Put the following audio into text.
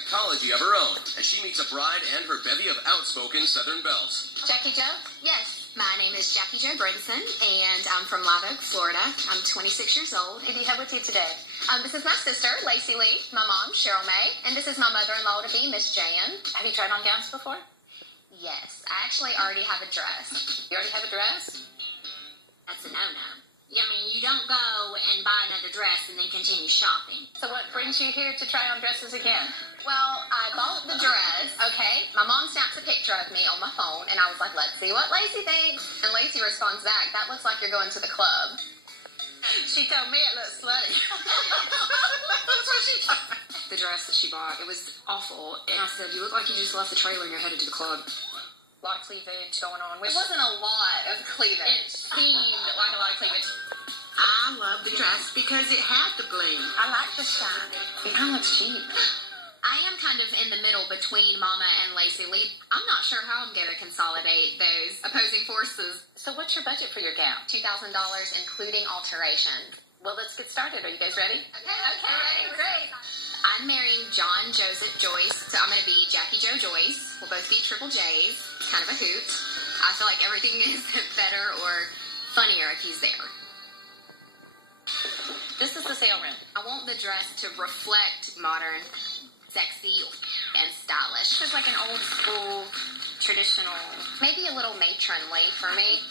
psychology of her own as she meets a bride and her bevy of outspoken Southern belles. Jackie Jo? Yes. My name is Jackie Jo Brinson, and I'm from Live Oak, Florida. I'm 26 years old. Who do you have with you today? This is my sister, Lacey Lee, my mom, Cheryl May, and this is my mother-in-law-to-be, Miss Jan. Have you tried on gowns before? Yes. I actually already have a dress. You already have a dress? That's a no-no. I mean, you don't go and buy another dress and then continue shopping. So what brings you here to try on dresses again? Well, I bought the dress, okay? My mom snaps a picture of me on my phone, and I was like, let's see what Lacey thinks. And Lacey responds back, that looks like you're going to the club. She told me it looks slutty. That's what she told me. The dress that she bought, it was awful. And I said, you look like you just left the trailer and you're headed to the club. A lot of cleavage going on. It wasn't a lot of cleavage. It seemed like a lot of cleavage. I love the dress because it had the bling. I like the shine. It kind of looks cheap. I am kind of in the middle between Mama and Lacey Lee. I'm not sure how I'm going to consolidate those opposing forces. So what's your budget for your gown? $2,000, including alteration. Well, let's get started. Are you guys ready? Okay, great. I'm marrying John Joseph Joyce, so I'm going to be Jackie Jo Joyce. We'll both be triple J's. It's kind of a hoot. I feel like everything is better or funnier if he's there. This is the sale room. I want the dress to reflect modern, sexy, and stylish. This is like an old school, traditional. Maybe a little matronly for me.